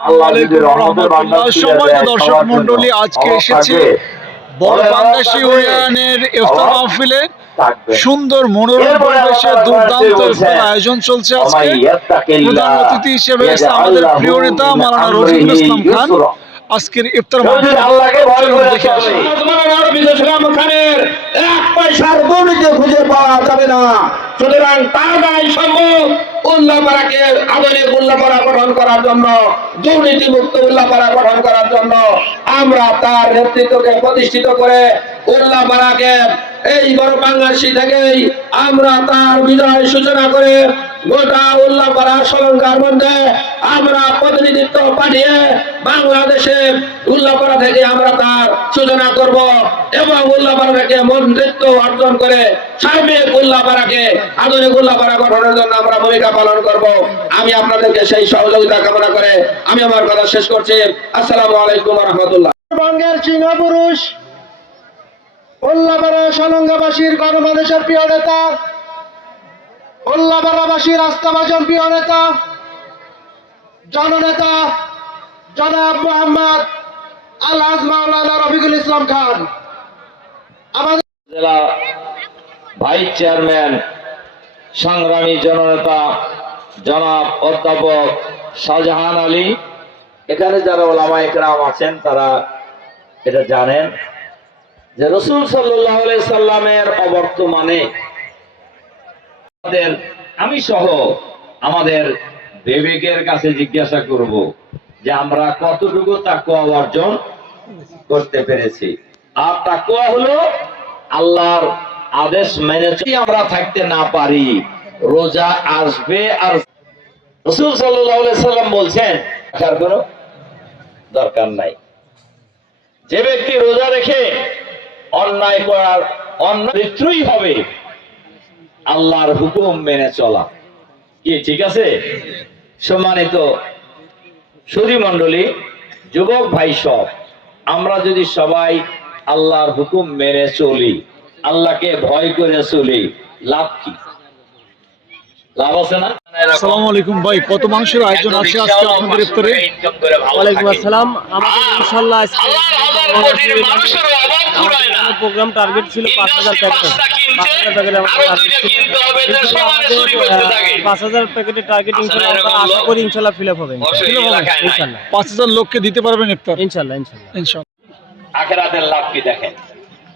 সম্মানিত দর্শক মন্ডলী আজকে এসেছি বড় বাংলাদেশি ইউনিয়নের ইফতার মাহফিলে সুন্দর মনোরম পরিবেশে দুর্দান্ত ইফতার আয়োজন চলছে আজকে। প্রধান অতিথি হিসেবে আমাদের প্রিয় নেতা মালানা রফিকুল ইসলাম খান আজকের ইফতার এক পয়সার গণিতে খুঁজে পাওয়া যাবে না। সুতরাং তার গায়ে সম্ভব উল্লাপাড়াকে আধুনিক উল্লাপাড়া গঠন করার জন্য দুর্নীতি মুক্ত উল্লাপাড়া গঠন করার জন্য আমরা তার নেতৃত্বকে প্রতিষ্ঠিত করে উল্লাপাড়াকে এই বড় বাংলাদেশি থেকেই আমরা তার বিজয় সূচনা করে গোটা উল্লাপাড়া সলঙ্কার মধ্যে আমরা প্রতিনিধিত্ব পাঠিয়ে বাংলাদেশে উল্লাপাড়া থেকে আমরা তার সূচনা করব এবং উল্লাপাড়া থেকে মন্ত্রিত্ব অর্জন করে সার্বিক উল্লাপাড়াকে আধুনিক উল্লাপাড়া গঠনের জন্য আমরা ভূমিকা পালন করব। আমি আপনাদেরকে সেই সহযোগিতা কামনা করে আমি আমার কথা শেষ করছি। আসসালামু আলাইকুম রহমতুল্লাহ। বঙ্গের সিংহপুরুষ উল্লাপাড়া সলঙ্গাবাসীর গণমানুষের প্রিয় নেতা উল্লাপাড়াবাসীর আস্থাভাজন প্রিয় নেতা জননেতা জনাব মোহাম্মদ আলহাজ মাওলানা রফিকুল ইসলাম খান। আমাদের জেলা ভাইস চেয়ারম্যান সংগ্রামী জননেতা জনাব অধ্যাপক শাহজাহান আলী। এখানে যারা ওলামা একরাম আছেন, তারা এটা জানেন যে রসুল সাল্লাহ সাল্লামের অবর্তমানে আমি সহ আমাদের বিবেকের কাছে জিজ্ঞাসা করব যে আমরা কতটুকু তাকুয়া অর্জন করতে পেরেছি। আর তাকুয়া হলো আল্লাহর আদেশ মেনে আমরা থাকতে না পারি, রোজা আসবে আর রসুল সাল্লাম বলছেন কোনো দরকার নাই। যে ব্যক্তি রোজা রেখে অন্যায় করার, অন্য মৃত্যুই হবে, আল্লাহর হুকুম মেনে চলা। কি, ঠিক আছে? সম্মানিত সুধী মন্ডলী যুবক ভাই সব, আমরা যদি সবাই আল্লাহর হুকুম মেনে চলি আল্লাহকে ভয় করে চলি। লাভ কি? লাভ আছে না? আসসালামু আলাইকুম ভাই কত মানুষের আয়োজন আছে আজকে আপনাদের ইফতারে? ওয়ালাইকুম আসসালাম। আমাদের ইনশাল্লাহ আজকে প্রোগ্রাম টার্গেট ছিল পাঁচ হাজার প্যাকেট পাঁচ হাজার প্যাকেট আমাদের টার্গেট ছিল। ইনশাল্লাহ আমাদের পাঁচ হাজার প্যাকেটের টার্গেট ইনশাল্লাহ আমরা আশা করি ইনশাল্লাহ ফিল আপ হবে। ইনশাল্লাহ পাঁচ হাজার লোককে দিতে পারবেন ইফতার? ইনশাল্লাহ ইনশাল্লাহ ইনশাল্লাহ আখেরাতের লাভ কি দেখেন?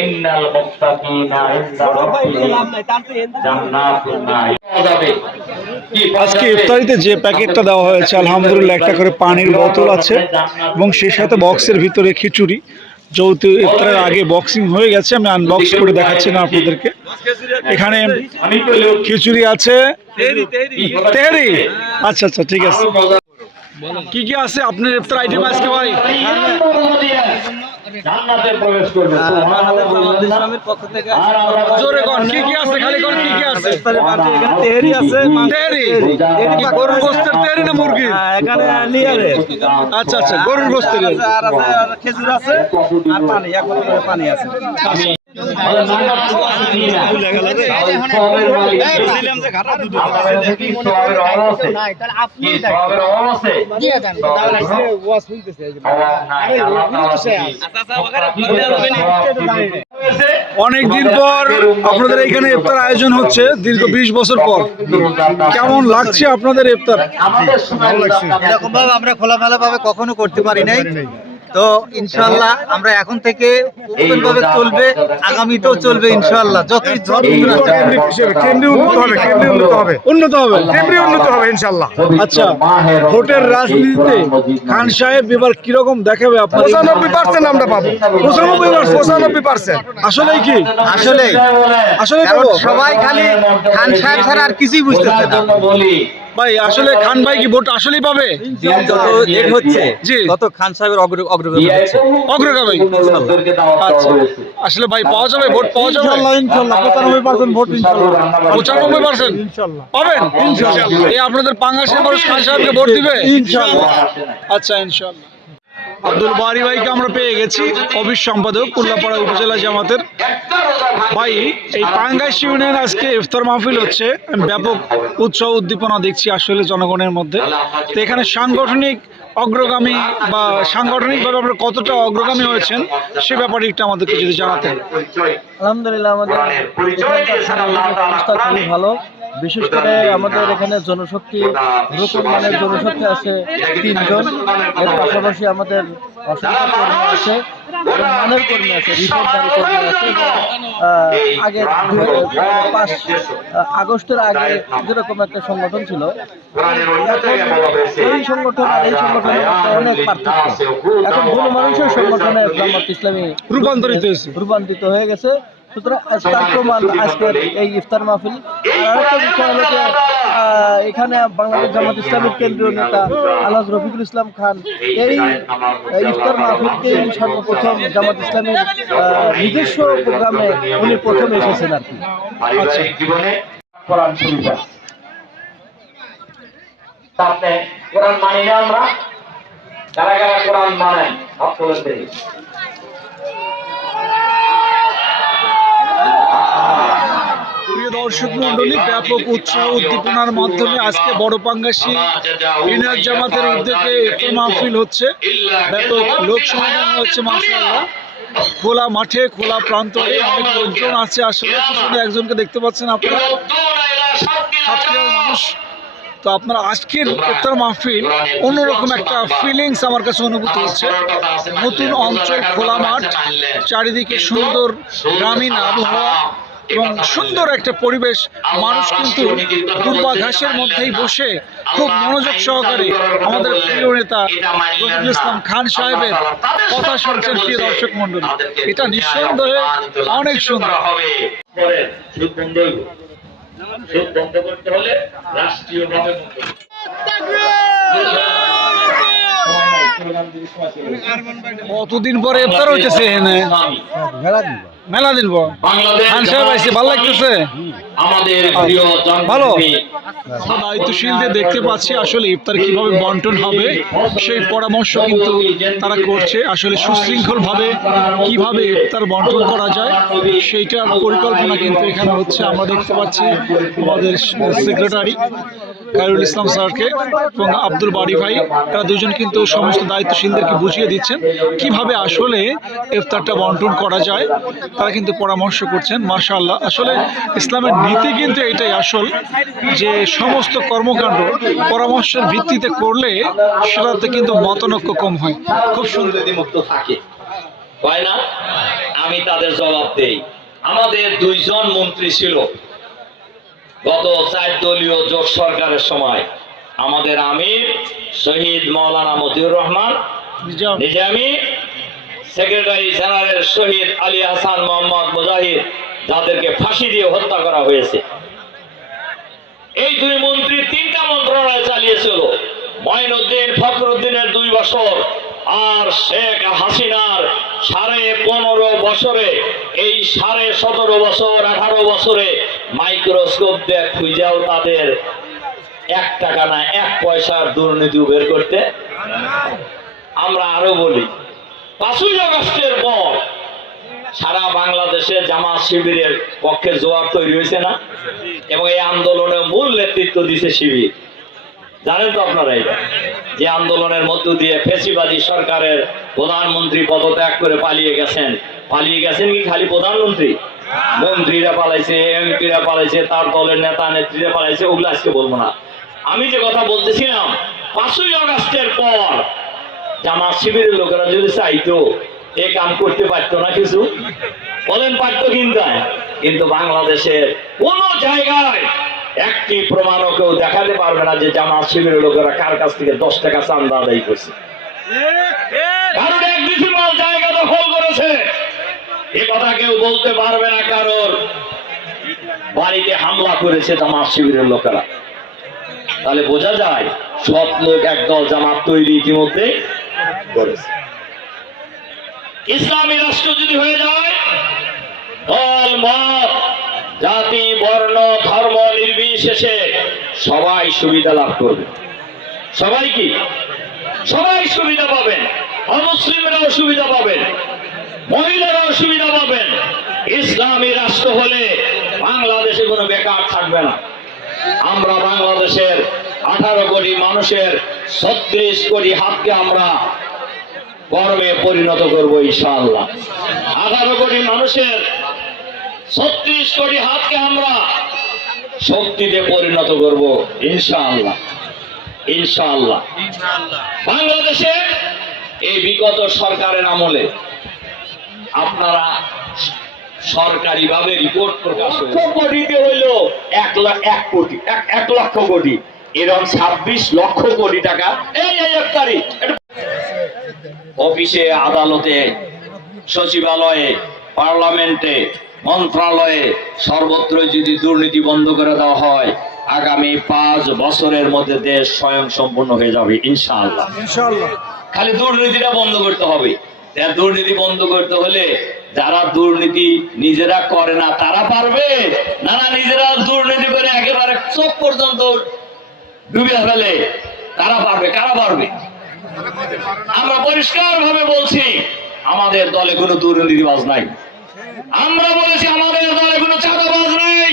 ইন্নাল মুত্তাকিনা ইনদা রাব্বিহিম। জান্নাতুন আজকে ইফতারিতে যে প্যাকেটটা দেওয়া হয়েছে আলহামদুলিল্লাহ একটা করে পানির বোতল আছে এবং সেই সাথে বক্সের ভিতরে খিচুড়ি। যেহেতু ইফতারের আগে বক্সিং হয়ে গেছে আমি আনবক্স করে দেখাচ্ছি না আপনাদেরকে। এখানে খিচুড়ি আছে। তেহরি? আচ্ছা আচ্ছা ঠিক আছে। কি কি আছে আপনার ইফতার আইটেম আজকে ভাই? জান্নাতে প্রবেশ করবে। সুবহানাল্লাহ পক্ষ থেকে জোরে কর কি কি আছে? খালি কর কি কি আছে? তেহরি আছে তেহরি কি গরুর গোস্তের তেহরি না মুরগির এখানে লিয়ারে আচ্ছা আচ্ছা গরুর গোস্তের আর আছে আর খেজুর আছে আর পানি এক বোতলের পানি আছে। আমি আমাদের নাগাল তো আসেনি না। সবের মালিক। আমাদের কাছে কি সবের অভাব আছে? কি সবের অভাব আছে? সবের অভাব নাই। আল্লাহ তাআলা কি হয়েছে? অনেক দিন পর আপনাদের এখানে ইফতার আয়োজন হচ্ছে দীর্ঘ বিশ বছর পর কেমন লাগছে আপনাদের ইফতার আমাদের এরকম ভাবে আমরা খোলামেলা ভাবে কখনো করতে পারি নাই তো ইনশাল্লাহ আমরা এখন থেকে ভাবে চলবে আগামীতেও চলবে ইনশাল্লাহ যত উন্নত হবে। কেন্দ্রীয় উন্নত হবে উন্নত হবে। কেন্দ্রীয় উন্নত হবে। ইনশাল্লাহ আচ্ছা ভোটের রাজনীতিতে খান সাহেব এবার কীরকম দেখাবে আপনার পঁচানব্বই পার্সেন্ট আমরা পাবো। পঁচানব্বই পঁচানব্বই পার্সেন্ট আসলেই কি? আসলে আসলে সবাই খালি খান সাহেব ছাড়া আর কিছুই বুঝতেছে না। বলি ভাই আসলে খান ভাই কি ভোট আসলেই পাবে? হচ্ছে জি। তত খান সাহেবের অগ্রগামী অগ্রগামী। আচ্ছা। আসলে ভাই পাওয়া যাবে ভোট পাওয়া যাবে? ভোট পাবেন? এই আপনাদের পাঙ্গাসের মানুষ খান সাহেবকে ভোট দিবে? আচ্ছা ইনশাল্লাহ। আব্দুল বারি ভাইকে আমরা পেয়ে গেছি। অফিস সম্পাদক কুল্লাপাড়া উপজেলা জামাতের ভাই। এই পাঙ্গাস ইউনিয়ন আজকে ইফতার মাহফিল হচ্ছে। আমি ব্যাপক উৎসাহ উদ্দীপনা দেখছি আসলে জনগণের মধ্যে। তো এখানে সাংগঠনিক অগ্রগামী বা সাংগঠনিকভাবে আপনারা কতটা অগ্রগামী হয়েছেন সে ব্যাপারে একটু আমাদেরকে যদি জানাতেন। আলহামদুলিল্লাহ আমাদের ভালো। বিশেষ করে আমাদের এখানে জনশক্তি নতুন মানের জনশক্তি আছে তিনজন। এর পাশাপাশি আমাদের অসংখ্য কর্মী আছে মানের কর্মী আছে রিপোর্টদারি কর্মী আছে আগে দু পাঁচ আগস্টের আগে যেরকম একটা সংগঠন ছিল এই সংগঠন আর এই সংগঠনের অনেক পার্থক্য। এখন গণমানুষের সংগঠনে জামাত ইসলামী রূপান্তরিত হয়েছে। রূপান্তরিত হয়ে গেছে। সুতরাং প্রমাণ আজকের এই ইফতার মাহফিল। আরেকটা বিষয় হলো যে আহ, এখানে বাংলাদেশ জামাত ইসলামের কেন্দ্রীয় নেতা আলহাজ রফিকুল ইসলাম খান এই ইফতার মাহফিলকে সর্বপ্রথম জামাত ইসলামের নিজস্ব প্রোগ্রামে উনি প্রথম এসেছেন আর কি। কোরআন আপনি কোরআন মানি না আমরা কারা কারা কোরআন মানেন হাত তোলেন দেখি। প্রিয় দর্শক মন্ডলী ব্যাপক উৎসাহ উদ্দীপনার মাধ্যমে আজকে বড় পাঙ্গাসী ইউনিয়ন জামাতের উদ্যোগে মাহফিল হচ্ছে। ব্যাপক লোক সমাগম হচ্ছে মাসাল্লাহ খোলা মাঠে, খোলা প্রান্তরে অনেক লোকজন আছে আসলে একজনকে দেখতে পাচ্ছেন আপনারা। মানুষ। তো আপনারা আজকের ইফতার মাহফিল অন্যরকম একটা ফিলিংস আমার কাছে অনুভূতি হচ্ছে। নতুন অঞ্চল, খোলা মাঠ, চারিদিকে সুন্দর গ্রামীণ আবহাওয়া। এবং সুন্দর একটা পরিবেশ মানুষ কিন্তু পূর্বাঘাসের মধ্যেই বসে খুব মনোযোগ সহকারে আমাদের প্রিয় নেতা রফিকুল ইসলাম খান সাহেবের কথা শুনছেন প্রিয় দর্শক মন্ডলী এটা নিঃসন্দেহে অনেক সুন্দর। হবে বন্ধ করতে হলে কতদিন পরে ইফতার হইতেছে এখানে? মেলা দিন খান সাহেব আইসে ভালো লাগতেছে? আমাদের ভালো। দায়িত্বশীলদের দেখতে পাচ্ছি আসলে ইফতার কীভাবে বন্টন হবে সেই পরামর্শ কিন্তু তারা করছে। আসলে সুশৃঙ্খল ভাবে কীভাবে ইফতার বন্টন করা যায় সেইটার পরিকল্পনা কিন্তু এখানে হচ্ছে। আমরা দেখতে পাচ্ছি আমাদের সেক্রেটারি খায়রুল ইসলাম স্যারকে এবং আব্দুল বাড়ি ভাই। তারা দুজন কিন্তু সমস্ত দায়িত্বশীলদেরকে বুঝিয়ে দিচ্ছেন কীভাবে আসলে ইফতারটা বন্টন করা যায়। তারা কিন্তু পরামর্শ করছেন মাশাআল্লাহ। আসলে ইসলামের নীতি কিন্তু এটাই আসল যে সমস্ত কর্মকাণ্ড পরামর্শের ভিত্তিতে করলে সেটাতে কিন্তু মতনৈক্য কম হয়। খুব সুন্দর। মুক্ত থাকে হয় না? আমি তাদের জবাব দেই। আমাদের দুইজন মন্ত্রী ছিল। গত চার দলীয় জোট সরকারের সময়। আমাদের আমির শহীদ মৌলানা মতিউর রহমান নিজাম। নিজামি সেক্রেটারি জেনারেল শহীদ আলী হাসান মোহাম্মদ মুজাহিদ, যাদেরকে ফাঁসি দিয়ে হত্যা করা হয়েছে। এই দুই মন্ত্রী তিনটা মন্ত্রণালয় চালিয়েছিল। মঈনুদ্দিন ফখরুদ্দিনের দুই বছর আর শেখ হাসিনার সাড়ে পনেরো বছরে। এই সাড়ে সতেরো বছর, আঠারো বছরে মাইক্রোস্কোপ দিয়ে খুঁজেও তাদের এক টাকা না, এক পয়সার দুর্নীতি বের করতে। আমরা আরও বলি পাঁচই আগস্টের পর সারা বাংলাদেশে জামাত শিবিরের পক্ষে জোয়ার তৈরি হয়েছে না? এবং এই আন্দোলনে মূল নেতৃত্ব দিছে শিবির। জানেন তো আপনারা এটা? যে আন্দোলনের মধ্য দিয়ে ফেসিবাদী সরকারের প্রধানমন্ত্রী পদত্যাগ করে পালিয়ে গেছেন। পালিয়ে গেছেন কি খালি প্রধানমন্ত্রী? মন্ত্রীরা পালাইছে, এমপিরা পালাইছে, তার দলের নেতা, নেত্রীরা পালাইছে, ওগুলো আজকে বলব না। আমি যে কথা বলতেছিলাম, পাঁচই আগস্টের পর জামাত শিবিরের লোকেরা যদি চাইতো এ কাম করতে পারতো না কিছু, বলেন পারতো কিন্তু কিন্তু বাংলাদেশের কোন জায়গায় একটি প্রমাণও কেউ দেখাতে পারবে না যে জামাত শিবিরের লোকেরা কার কাছ থেকে দশ টাকা চান্দা আদায় করছে। করেছে। এ কথা কেউ বলতে পারবে না কারোর। বাড়িতে হামলা করেছে শিবিরের লোকেরা। তাহলে বোঝা যায় সৎ লোক একদল জামাত তৈরি ইতিমধ্যে করেছে ইসলামী রাষ্ট্র যদি হয়ে যায় জাতি, বর্ণ, ধর্ম নির্বিশেষে সবাই সুবিধা লাভ করবে। সবাই কি? সবাই সুবিধা পাবেন। অমুসলিমরাও সুবিধা পাবেন। মহিলারাও সুবিধা পাবেন। ইসলামী রাষ্ট্র হলে বাংলাদেশে কোনো বেকার থাকবে না। আমরা বাংলাদেশের আঠারো কোটি মানুষের ছত্রিশ কোটি হাতকে আমরা কর্মে পরিণত করব ইনশাআল্লাহ। আঠারো কোটি মানুষের ছত্রিশ কোটি হাতকে আমরা শক্তিতে পরিণত করব ইনশাআল্লাহ। ইনশাআল্লাহ। বাংলাদেশে এই বিগত সরকারের আমলে আপনারা সরকারিভাবে রিপোর্ট প্রকাশ কোটিতে হইল এক লাখ এক কোটি, এক লক্ষ কোটি। এরকম ছাব্বিশ লক্ষ কোটি টাকা। এই এক তারিখ। অফিসে আদালতে সচিবালয়ে পার্লামেন্টে মন্ত্রণালয়ে সর্বত্র যদি দুর্নীতি বন্ধ করে দেওয়া হয় আগামী পাঁচ বছরের মধ্যে দেশ স্বয়ং সম্পূর্ণ হয়ে যাবে ইনশাআল্লাহ। খালি দুর্নীতিটা বন্ধ করতে হবে। দুর্নীতি বন্ধ করতে হলে যারা দুর্নীতি নিজেরা করে না তারা পারবে? না না নিজেরা দুর্নীতি করে একেবারে চোখ পর্যন্ত ডুবে ফেলে তারা পারবে কারা পারবে? আমরা পরিষ্কার ভাবে বলছি, আমাদের দলে কোনো দুর্নীতিবাজ নাই। আমরা বলেছি, আমাদের দলে কোনো চাঁদাবাজ নেই।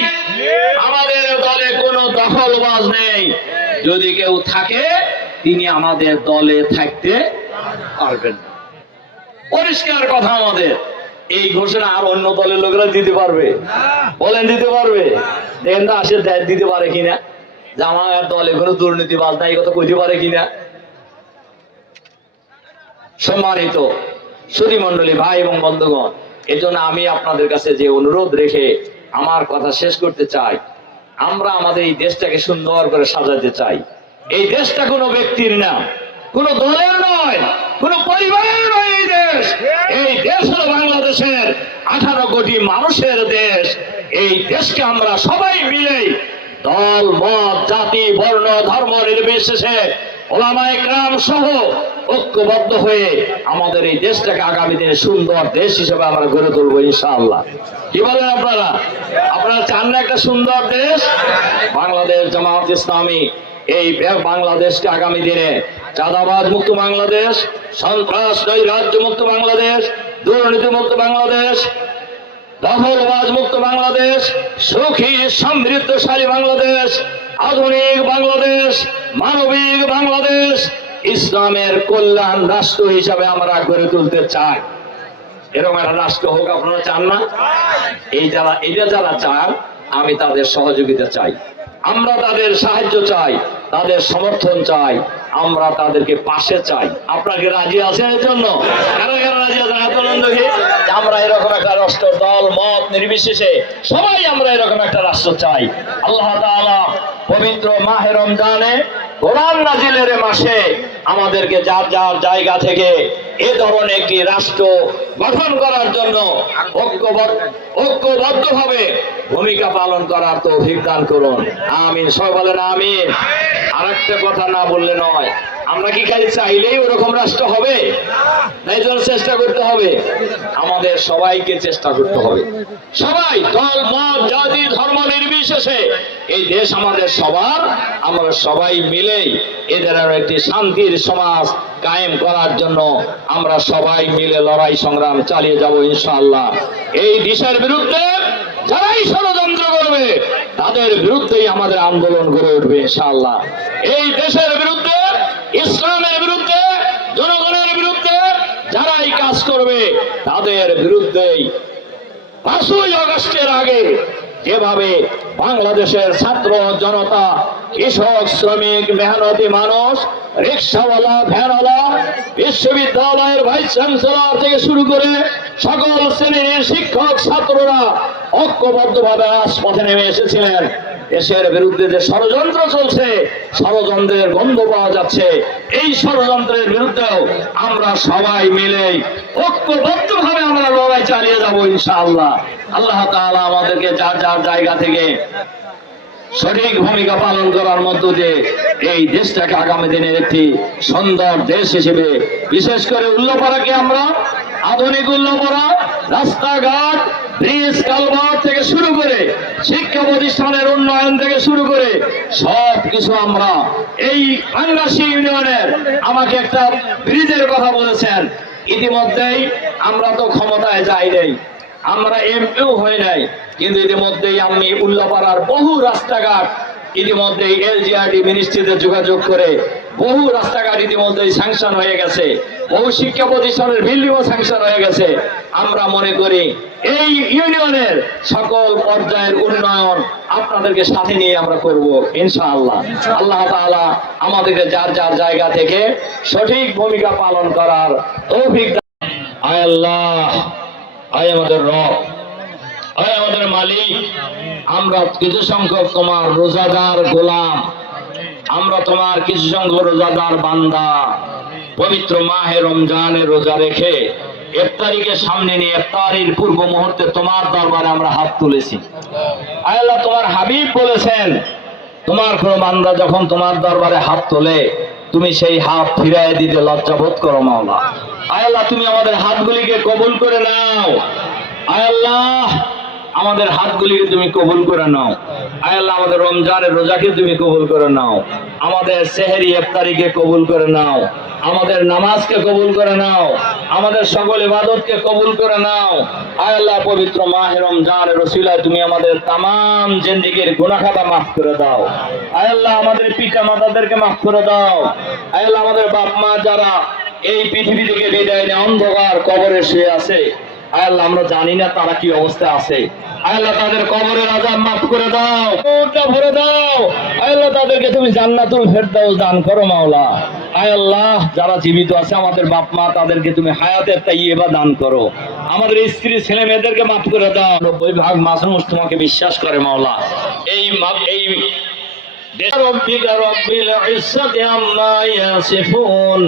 আমাদের দলে কোনো দখলবাজ নেই। যদি কেউ থাকে, তিনি আমাদের দলে থাকতে পারবেন পরিষ্কার কথা আমাদের। এই ঘোষণা আর অন্য দলের লোকেরা দিতে পারবে। বলেন, দিতে পারবে? দেখেন তো আসে দিতে পারে কিনা? আমার দলে কোনো দুর্নীতিবাজ নাই কথা কইতে পারে কিনা? সম্মানিত সুধীমণ্ডলী ভাই এবং বন্ধুগণ, এজন্য আমি আপনাদের কাছে যে অনুরোধ রেখে আমার কথা শেষ করতে চাই, আমরা আমাদের এই দেশটাকে সুন্দর করে সাজাতে চাই। এই দেশটা কোনো ব্যক্তির না, কোনো দলের নয়, কোনো পরিবারের নয় এই দেশ। এই দেশ হলো বাংলাদেশের আঠারো কোটি মানুষের দেশ। এই দেশকে আমরা সবাই মিলে দল, মত, জাতি, বর্ণ, ধর্ম, নির্বিশেষে ওলামায়ে ক্রাম সহ ঐক্যবদ্ধ হয়ে আমাদের এই দেশটাকে আগামী দিনে সুন্দর দেশ হিসেবে আমরা গড়ে তুলবো ইনশাআল্লাহ। কি বলেন আপনারা? আপনারা চান না একটা সুন্দর দেশ? বাংলাদেশ জামাত ইসলামী এই বাংলাদেশকে আগামী দিনে চাঁদাবাজ মুক্ত বাংলাদেশ সন্ত্রাস নৈরাজ্য মুক্ত বাংলাদেশ, দুর্নীতি মুক্ত বাংলাদেশ, দখলবাজ মুক্ত বাংলাদেশ, সুখী, সমৃদ্ধশালী বাংলাদেশ আধুনিক বাংলাদেশ, মানবিক বাংলাদেশ, ইসলামের কল্যাণ রাষ্ট্র হিসাবে আমরা গড়ে তুলতে চাই। এরকম একটা রাষ্ট্র হোক আপনারা চান না? এই যারা, এটা যারা চান, আমি তাদের সহযোগিতা চাই। আমরা তাদের সাহায্য চাই। তাদের সমর্থন চাই, আমরা তাদেরকে পাশে চাই। আপনাকে রাজি আছে এর জন্য? রাজি আমরা এরকম একটা রাষ্ট্র, দল, মত নির্বিশেষে সবাই আমরা এরকম একটা রাষ্ট্র চাই। আল্লাহ পবিত্র মাহে রমজানে কোরআন নাজিলের মাসে আমাদেরকে যার যার জায়গা থেকে এ ধরনের একটি রাষ্ট্র গঠন করার জন্য ঐক্যবদ্ধ, ঐক্যবদ্ধভাবে ভূমিকা পালন করার তো অভিজ্ঞান করুন। আমিন, সবাই বলেন আমিন। আর একটা কথা না বললে নয়। আমরা কি খালি চাইলেই ওরকম রাষ্ট্র হবে? না এই জন্য চেষ্টা করতে হবে। আমাদের সবাইকে চেষ্টা করতে হবে। সবাই দল, মত, জাতি, ধর্ম নির্বিশেষে এই দেশ আমাদের সবার, আমরা সবাই মিলেই এদের আরও একটি শান্তির সমাজ কায়েম করার জন্য আমরা সবাই মিলে লড়াই সংগ্রাম চালিয়ে যাব ইনশাআল্লাহ। এই দেশের বিরুদ্ধে যারাই ষড়যন্ত্র করবে, তাদের বিরুদ্ধেই আমাদের আন্দোলন গড়ে উঠবে ইনশাআল্লাহ। এই দেশের বিরুদ্ধে ইসলামের বিরুদ্ধে, জনগণের বিরুদ্ধে যারাই কাজ করবে, তাদের বিরুদ্ধেই পাঁচই অগস্টের আগে যেভাবে বাংলাদেশের ছাত্র জনতা, কৃষক, শ্রমিক, মেহনতি মানুষ, রিক্সাওয়ালা, ভ্যানওয়ালা, বিশ্ববিদ্যালয়ের ভাইস চ্যান্সেলর থেকে শুরু করে সকল শ্রেণির শিক্ষক ছাত্ররা ঐক্যবদ্ধভাবে রাজপথে নেমে এসেছিলেন। দেশের বিরুদ্ধে যে ষড়যন্ত্র চলছে, ষড়যন্ত্রের গন্ধ পাওয়া যাচ্ছে। এই ষড়যন্ত্রের বিরুদ্ধেও আমরা সবাই মিলে ঐক্যবদ্ধভাবে আমরা লড়াই চালিয়ে যাব ইনশাআল্লাহ। আল্লাহ তাআলা আমাদেরকে যার যার জায়গা থেকে সঠিক ভূমিকা পালন করার মধ্য দিয়ে এই দেশটাকে আগামী দিনের একটি সুন্দর দেশ হিসেবে, বিশেষ করে উল্লাপাড়াকে আমরা আধুনিক উল্লাপাড়া, রাস্তাঘাট ব্রিজ কালভার্ট থেকে শুরু করে শিক্ষা প্রতিষ্ঠানের উন্নয়ন থেকে শুরু করে সব কিছু আমরা এই আঙ্গাসী ইউনিয়নের আমাকে একটা ব্রিজের কথা বলেছেন। ইতিমধ্যেই আমরা তো ক্ষমতায় যাই নাই, আমরা এমপিও হই নাই, কিন্তু ইতিমধ্যেই আমি উল্লাপাড়ার বহু রাস্তাঘাট ইতিমধ্যেই এলজিআরডি মিনিস্ট্রিতে যোগাযোগ করে বহু রাস্তাঘাট ইতিমধ্যেই স্যাংশন হয়ে গেছে, বহু শিক্ষা প্রতিষ্ঠানের বিল্ডিংও স্যাংশন হয়ে গেছে। আমরা মনে করি এই ইউনিয়নের সকল পর্যায়ের উন্নয়ন আপনাদেরকে সাথে নিয়ে আমরা করব, ইনশাআল্লাহ। আল্লাহ তাআলা আমাদেরকে যার যার জায়গা থেকে সঠিক ভূমিকা পালন করার তৌফিক আয় আল্লাহ, আয় আমাদের রব, আয় আমাদের মালিক। আমরা কিছু সংখ্যক তোমার রোজাদার গোলাম। আমরা তোমার কিছু সংখ্যক রোজাদার বান্দা। পবিত্র মাহে রমজানের রোজা রেখে ইফতারিকে সামনে নিয়ে ইফতারির পূর্ব মুহূর্তে তোমার দরবারে আমরা হাত তুলেছি। আল্লাহ তোমার হাবিব বলেছেন, তোমার কোনো বান্দা যখন তোমার দরবারে হাত তোলে, তুমি সেই হাত ফিরাই দিতে লজ্জা বোধ করো মাওলা। আল্লাহ, তুমি আমাদের হাতগুলিকে কবুল করে নাও। আল্লাহ আমাদের হাতগুলিকে তুমি কবুল করে নাও। আয় আল্লাহ, আমাদের রমজানের রোজাকে তুমি কবুল করে নাও। আমাদের সেহেরি ইফতারিকে কবুল করে নাও। আমাদের নামাজকে কবুল করে নাও। আমাদের সকল ইবাদতকে কবুল করে নাও। আয় আল্লাহ, পবিত্র মাহে রমজানের রসিলায় তুমি আমাদের তাম জিন্দিগির গুনাখাতা মাফ করে দাও। আয় আল্লাহ, আমাদের পিতা মাতাদেরকে মাফ করে দাও। আয় আল্লাহ, আমাদের বাপ মা যারা এই পৃথিবী থেকে বিদায় নিয়ে অন্ধকার কবরে শুয়ে আছে আল্লাহ আমরা জানি না তারা কি অবস্থায় আছে আয় আল্লাহ তাদের কবরের আজাব মাফ করে দাও কবরটা ভরে দাও আয় আল্লাহ তাদেরকে তুমি জান্নাতুল ফেরদাউস দান করো মাওলা আয় আল্লাহ যারা জীবিত আছে আমাদের বাপ মা তাদেরকে তুমি হায়াতের তাইয়েবা দান করো আমাদের স্ত্রী ছেলে মেয়েদেরকে মাফ করে দাও নব্বই ভাগ মানুষ তোমাকে বিশ্বাস করে মাওলা এই মা- এই ربك رب العزة عما يصفون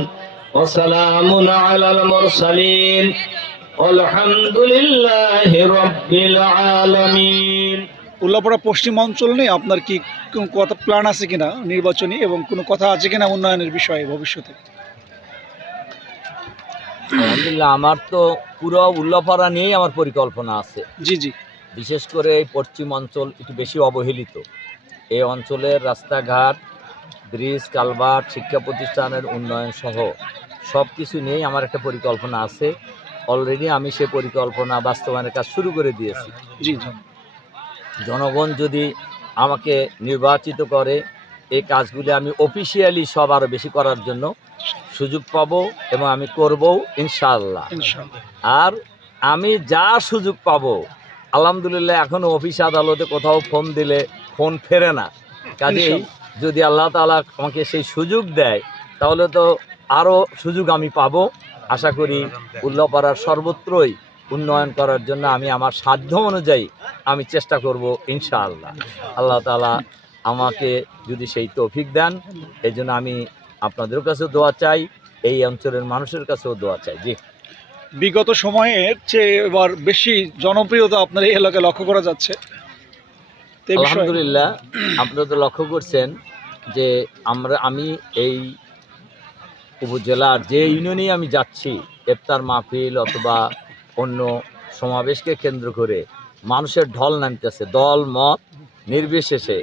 وسلام على المرسلين আলহামদুলিল্লাহ রব্বিল আলামিন। উল্লাপড়া পশ্চিম অঞ্চল নিয়ে আপনার কি কোনো কথা প্ল্যান আছে কিনা নির্বাচনী এবং কোনো কথা আছে কিনা উন্নয়নের বিষয়ে ভবিষ্যতে? আলহামদুলিল্লাহ আমার তো পুরো উল্লাপাড়া নিয়েই আমার পরিকল্পনা আছে। জি জি। বিশেষ করে এই পশ্চিম অঞ্চল একটু বেশি অবহেলিত। এই অঞ্চলের রাস্তাঘাট ব্রিজ কালভার্ট শিক্ষা প্রতিষ্ঠানের উন্নয়ন সহ সব কিছু নিয়েই আমার একটা পরিকল্পনা আছে। অলরেডি আমি সে পরিকল্পনা বাস্তবায়নের কাজ শুরু করে দিয়েছি। জনগণ যদি আমাকে নির্বাচিত করে এই কাজগুলি আমি অফিসিয়ালি সব আরও বেশি করার জন্য সুযোগ পাব এবং আমি করব ইনশাআল্লাহ। ইনশাআল্লাহ। আর আমি যা সুযোগ পাবো আলহামদুলিল্লাহ এখনও অফিস আদালতে কোথাও ফোন দিলে ফোন ফেরে না। কাজেই যদি আল্লাহ তালা আমাকে সেই সুযোগ দেয় তাহলে তো আরও সুযোগ আমি পাবো। আশা করি উল্লাপাড়ার সর্বত্রই উন্নয়ন করার জন্য আমি আমার সাধ্য অনুযায়ী আমি চেষ্টা করব ইনশাআল্লাহ। আল্লাহ তাআলা আমাকে যদি সেই তৌফিক দেন এই জন্য আমি আপনাদের কাছেও দোয়া চাই এই অঞ্চলের মানুষের কাছেও দোয়া চাই। জি। বিগত সময়ের চেয়ে এবার বেশি জনপ্রিয়তা আপনার এই এলাকায় লক্ষ্য করা যাচ্ছে। আলহামদুলিল্লাহ আপনারা তো লক্ষ্য করছেন যে আমরা আমি এই উপজেলার যে ইউনিয়নেই আমি যাচ্ছি ইফতার মাহফিল অথবা অন্য সমাবেশকে কেন্দ্র করে মানুষের ঢল নামতেছে দল মত নির্বিশেষে।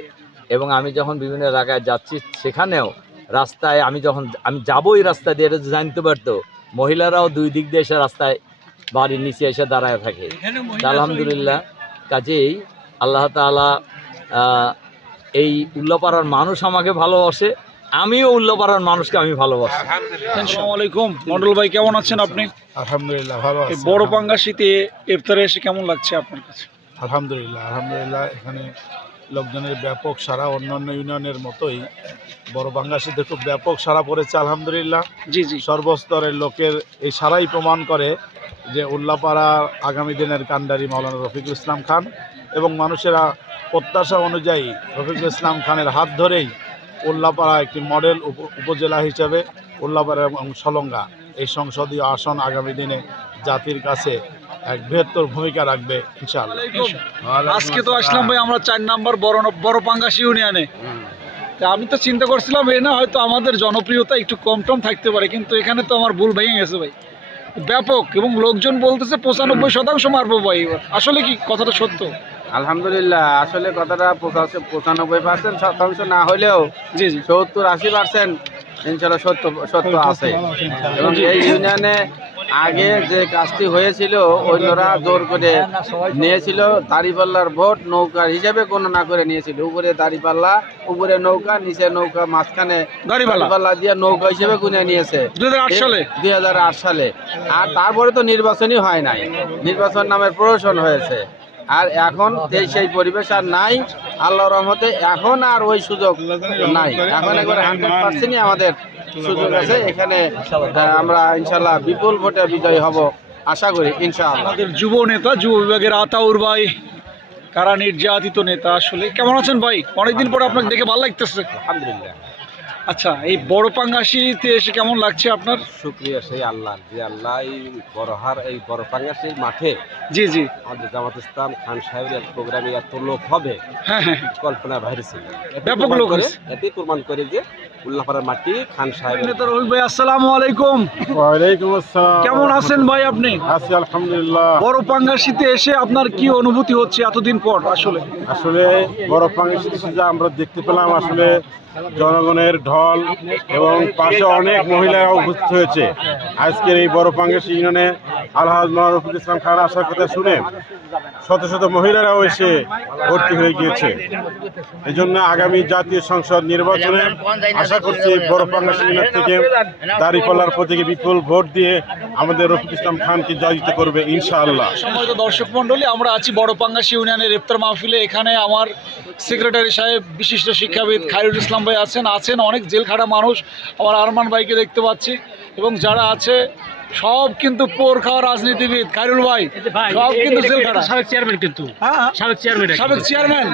এবং আমি যখন বিভিন্ন এলাকায় যাচ্ছি সেখানেও রাস্তায় আমি যখন আমি যাব এই রাস্তা দিয়ে এটা জানতে পারতো মহিলারাও দুই দিক দিয়ে এসে রাস্তায় বাড়ির নিচে এসে দাঁড়ায় থাকে। আলহামদুলিল্লাহ। কাজেই আল্লাহ আহ, এই উল্লাপাড়ার মানুষ আমাকে ভালোবাসে। আমিও উল্লাপাড়ার মানুষকে আমি ভালোবাসি। আসসালামু আলাইকুম মন্ডল ভাই কেমন আছেন আপনি? আলহামদুলিল্লাহ ভালো এই আছি। বড় পাঙ্গাসিতে ইফতারে এসে কেমন লাগছে আপনার কাছে? আলহামদুলিল্লাহ আলহামদুলিল্লাহ এখানে লোকজনের ব্যাপক সারা অন্যান্য ইউনিয়নের মতোই বড় বাঙ্গাসিতে খুব ব্যাপক সারা পড়েছে আলহামদুলিল্লাহ। জি জি। সর্বস্তরের লোকের এই সারাই প্রমাণ করে যে উল্লাপাড়া আগামী দিনের কান্ডারি মাওলানা রফিকুল ইসলাম খান এবং মানুষেরা প্রত্যাশা অনুযায়ী রফিকুল ইসলাম খানের হাত ধরেই উল্লাপাড়া একটি মডেল উপ- উপজেলা হিসেবে উল্লাপাড়া এবং সলঙ্গা এই সংসদীয় আসন আগামী দিনে জাতির কাছে এক বৃহত্তর ভূমিকা রাখবে ইনশাআল্লাহ। আজকে তো আসলাম ভাই আমরা চার নাম্বার বড় বড় পাঙ্গাস ইউনিয়নে। তা আমি তো চিন্তা করছিলাম এই না হয়তো আমাদের জনপ্রিয়তা একটু কম টম থাকতে পারে কিন্তু এখানে তো আমার ভুল ভেঙে গেছে ভাই। ব্যাপক এবং লোকজন বলতেছে পঁচানব্বই শতাংশ মারবো ভাই আসলে কি কথাটা সত্য? আলহামদুলিল্লাহ আসলে কথাটা পঁচাশি পঁচানব্বই পার্সেন্ট শতাংশ না হলেও জি জি। সত্তর আশি পার্সেন্ট ইনশাল্লাহ সত্য সত্য আছে। এবং এই ইউনিয়নে আগে যে কাজটি হয়েছিল অন্যরা জোর করে নিয়েছিল দাড়িপাল্লার ভোট নৌকার হিসেবে গণনা করে নিয়েছিল। উপরে দাড়িপাল্লা উপরে নৌকা নিচে নৌকা মাঝখানে দাড়িপাল্লা। দিয়ে নৌকা হিসেবে গুনে নিয়েছে। দুই সালে। আর তারপরে তো নির্বাচনই হয় নাই। নির্বাচন নামের প্রহসন হয়েছে। আর এখন সেই পরিবেশ আর নাই আল্লাহ রহমতে এখন আর ওই সুযোগ নাই। এখন একবারে হান্ড্রেড পার্সেন্টই আমাদের সুযোগ আছে। এখানে আমরা ইনশাল্লাহ বিপুল ভোটে বিজয়ী হব আশা করি ইনশাআল্লাহ। আমাদের যুব নেতা যুব বিভাগের আতাউর ভাই কারা নির্যাতিত নেতা আসলে কেমন আছেন ভাই? অনেকদিন পরে আপনাকে দেখে ভালো লাগতেছে। আলহামদুলিল্লাহ। আচ্ছা এই বড় পাঙ্গাসিতে এসে কেমন লাগছে আপনার? শুক্রিয়া সেই আল্লাহ যে আল্লাহ এই বড়হার এই বড় পাঙ্গাসের মাঠে জি জি। আমাদের জামাত ইসলাম খান সাহেবের এক প্রোগ্রামে এত লোক হবে হ্যাঁ হ্যাঁ কল্পনা বাইরে ছিল। ব্যাপক লোক হয়েছে। এতেই প্রমাণ করে যে উল্লাপাড়ার মাটি খান সাহেব নেতা রহিম ভাই আসসালামু আলাইকুম। ওয়ালাইকুম আসসালাম। কেমন আছেন ভাই আপনি? আছি আলহামদুলিল্লাহ। বড় পাঙ্গাসিতে এসে আপনার কি অনুভূতি হচ্ছে এতদিন পর আসলে? আসলে বড় পাঙ্গিস যা আমরা দেখতে পেলাম আসলে জনগণের ঢল এবং পাশে অনেক মহিলারা উপস্থিত হয়েছে। আজকের এই বড় পাঙ্গিস ইউনিয়নে আলহাজ মহারফুল ইসলাম খান আসার কথা শুনে শত শত মহিলারাও এসে ভর্তি হয়ে গিয়েছে। এই জন্য আগামী জাতীয় সংসদ নির্বাচনে আশা করছি বড় পাঙ্গাস ইউনিয়ন থেকে দাঁড়িপাল্লার প্রতীকে বিপুল ভোট দিয়ে আমাদের রফিক ইসলাম খানকে জয়যুক্ত করবে ইনশাআল্লাহ। সম্মানিত দর্শক মন্ডলী আমরা আছি বড় পাঙ্গাসি ইউনিয়নের ইফতার মাহফিলে। এখানে আমার সেক্রেটারি সাহেব, বিশিষ্ট শিক্ষাবিদ খায়রুল ইসলাম ভাই আছেন আছেন অনেক জেলখাটা মানুষ আমার আরমান ভাইকে দেখতে পাচ্ছি এবং যারা আছে সব কিন্তু পোর খাওয়া রাজনীতিবিদ খায়রুল ভাই সব কিন্তু জেলখাটা সাবেক চেয়ারম্যান কিন্তু হ্যাঁ সাবেক চেয়ারম্যান সাবেক চেয়ারম্যান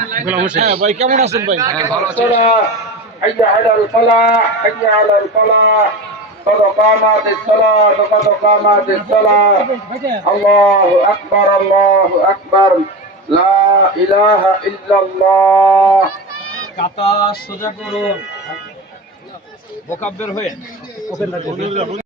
হ্যাঁ ভাই কেমন আছেন ভাই حي على الفلاح حي على الفلاح قد قامت الصلاة قد قامت الصلاة الله أكبر الله أكبر لا إله إلا الله কাতা সোজা করুন বোকাব্বের হয়ে।